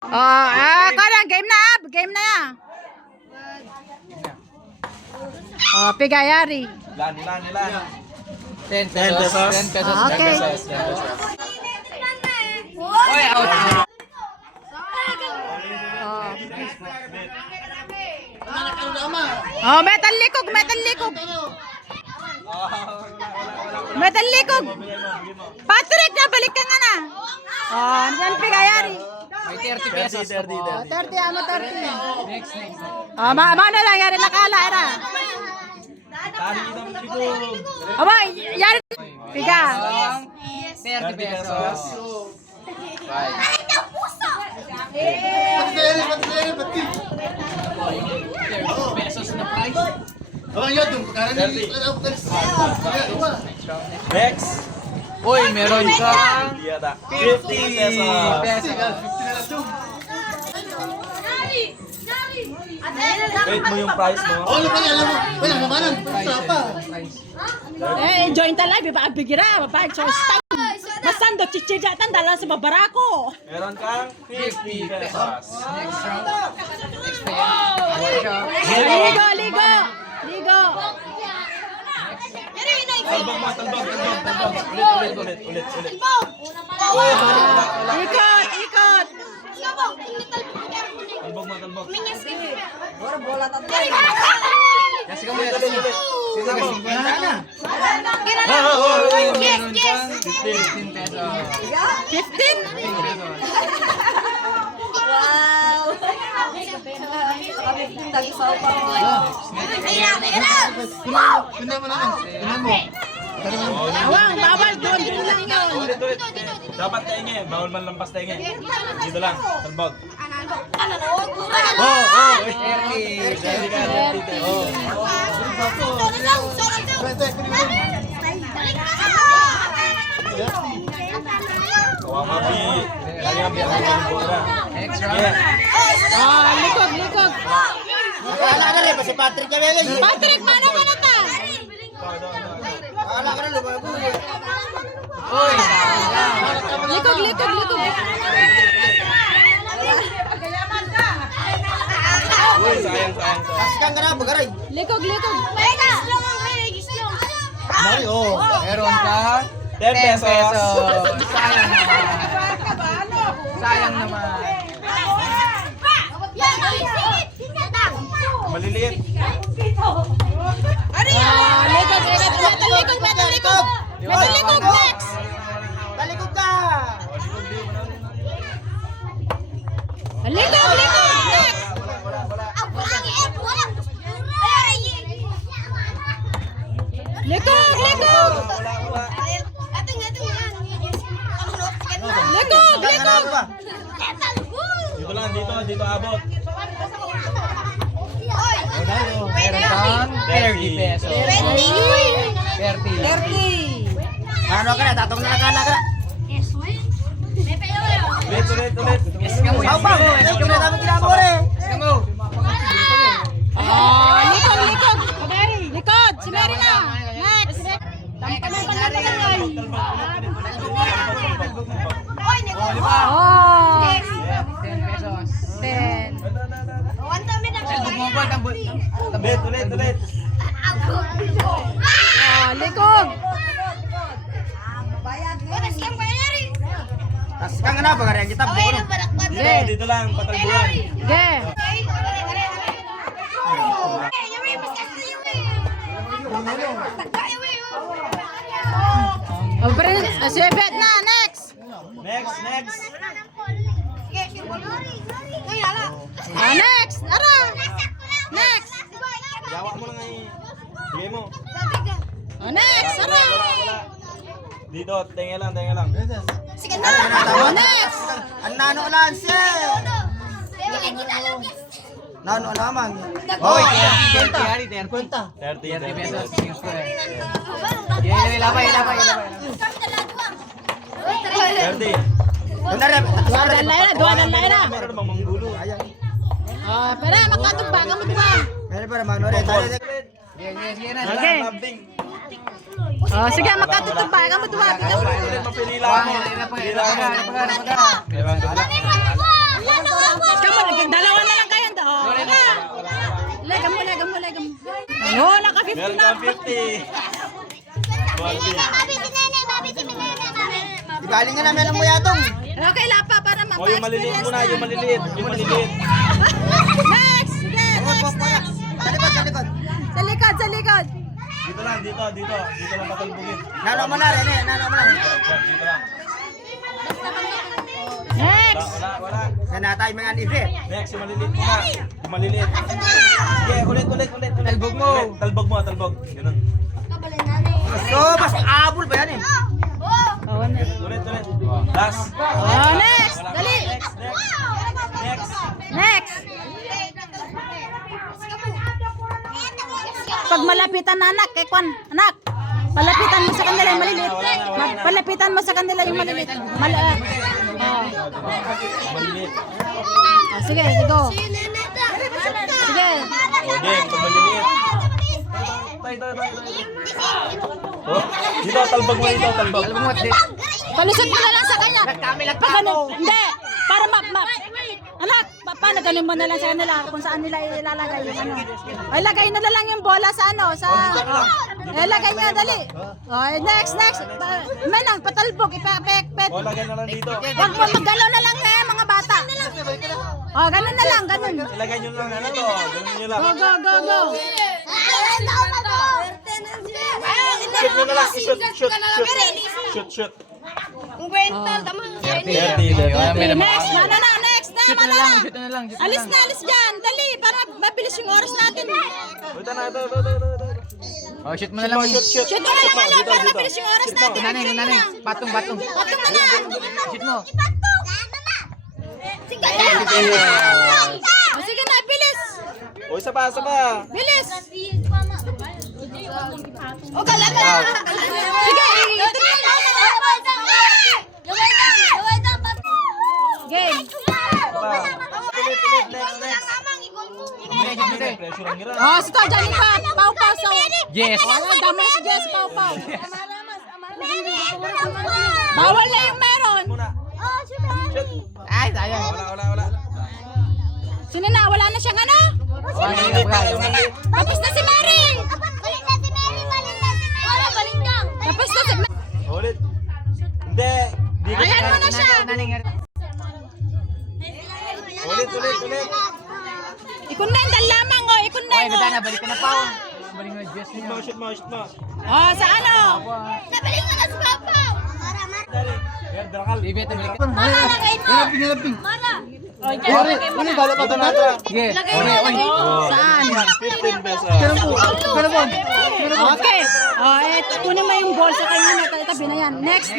Kadang game na. Game na ya. Pigayari. Ilan. 10 pesos. 10 pesos. Okay. 10 pesos. 10 pesos. Oy, out. Metal likog. Metal likog. Patrick, na balik ka na. Yan pigayari. May 30 pesos. 30 ama 30. Next. Mana lang yari nakala era. Yari piga. 30 pesos. Bye. 30 pesos na price. Next. Uy, meron kang 50 pesos. Wait mo yung price mo. Join ta live ba bigira ba choice time. Masando chichija tan dala sa babarako. Meron kang 50 pesos. Next round. Next pair. Ligo. Talbog. Ulit. Ikot. Talbog. Kasi kami ulit. Sisa mo. Meron kang 15 pesos. 15. Awang, bawal doon lang yun. Ulit. Dapat taingi. Bawal man lampas taingi. Dito lang. Talbog. 30. Kawawa mo yung kaya biyak ng bola. Next round. Likog. Wala ka rin, si Patrick kami lang. Patrick, mano ka na ta? Wala ka rin, lumago. Uy. Likog. Uy, sayang. Kasikan ka na, bagaray. Likog. Mari, oh. Meron kang 10 pesos. Sayang naman. Maliliit. Metal likog next. Talikod ka. Likog next. Likog. Dito abot. Meron kang 30 pesos. 30. Ano ka na, tatong nakakala ka na. Ulit. Saupaw, ito na namin kinamor eh. Kamu. Likod. Si Mary na. Next. Tampanan pa natin yan. Oh. 10 pesos. 10. Ulit. Likod. Kasikan ka na, bagaray. Kita po. Dito lang, patalbuhan. Ge. Sebet na. Next. Next. Next. Ara. Next. Yawa mo lang ay. Bigay mo. Next. Ara. Dito, tenga lang. Next. Ang nano lang siya. Nano alaman. Uy, 30 Kwenta. 30 pesos. pesos. Ilapay. 30. Dua dan lain. Meron bang manggulo? Ayan. Pero makatubang mo ba? Meron pa naman, ore. Sige na. Okay. Sige, makatutubang mo ba? Mapilila mo. Ilapay. Meron kang 50. 20. Ibaling nga namin ang muyatong. Okay, lapa para O, yung maliliit muna, yung maliliit. Yung maliliit. Next! Next! Sa likod, sa likod. Sa likod, sa likod. Dito lang, dito. Dito lang patalbugin. Nano mo na, Rene. Nano mo lang. Dito lang. Next! Wala. Yan na tayo mga anifit. Next, yung maliliit muna. Yung maliliit. Sige, ulit. Talbog mo. Talbog. Ganun. So, mas abol ba yan eh? Oh, next. Ulit. Last. Oh, next! Wala. Dali! Next. Next! Pag malapitan na anak, anak, palapitan mo sa kanila yung maliliit. Palapitan mo sa kanila yung maliliit. Maliliit. Sige, go. Sige. O, din. Pag maliliit. Oh, dito, talbog mo dito, talbog. Talbog mo. Palusot mo na lang sa kanya. Nagkamilag Pag ka ganun, mo. hindi. Para anak, paano ganun mo na lang sa kanila kung saan nila ilalagay yung ano. Ay, lagay na lang yung bola sa ano, sa... lagay niya, dali. Okay, next. Manang, patalbog, ipapekpet. O, lagyan na lang dito. Huwag mo maggalaw na lang kaya mga bata. Oh, ganun na lang, ganun. Ilagay nyo lang ano to. Ganun nyo lang. Go. Shoot nyo na lang. Shoot. Next, mana na, next na, mana na. Shoot na lang. Alis dyan, dali, para mabilis yung oras natin. Ito na, ito. Oh, shoot mo na lang. Shoot. Shoot mo na lang, para mabilis yung oras natin. Nanay. Batong. Patong na na. Shoot mo. O, sige na, bilis. O, isa pa. Bilis. O, kalaga. Sige, game. Ulit. Next. Pressure ang hirap. Oh, sito, dyan pa. Pau. So, Yes. wala, dami na si Jess, Pau. Bawal na yung meron. Muna. Ay, sayang. Wala. Sino na? Wala na siyang ano? Tapos na si Mary. Tapos na si Ulit. Hindi. Ayan mo na siya. Ulit. Ikun na lamang, oh. Ikun na Ay, mo. na, balik ka na pa. Balik mo, Jess. Shoot mo. Oh, sa ano? Dali. Yan, darakal. Bibit, balik ka. Sige. Saan? 15 pesos. Okay. Oh, kunin mo yung ball sa kanya na tabi na yan. Next.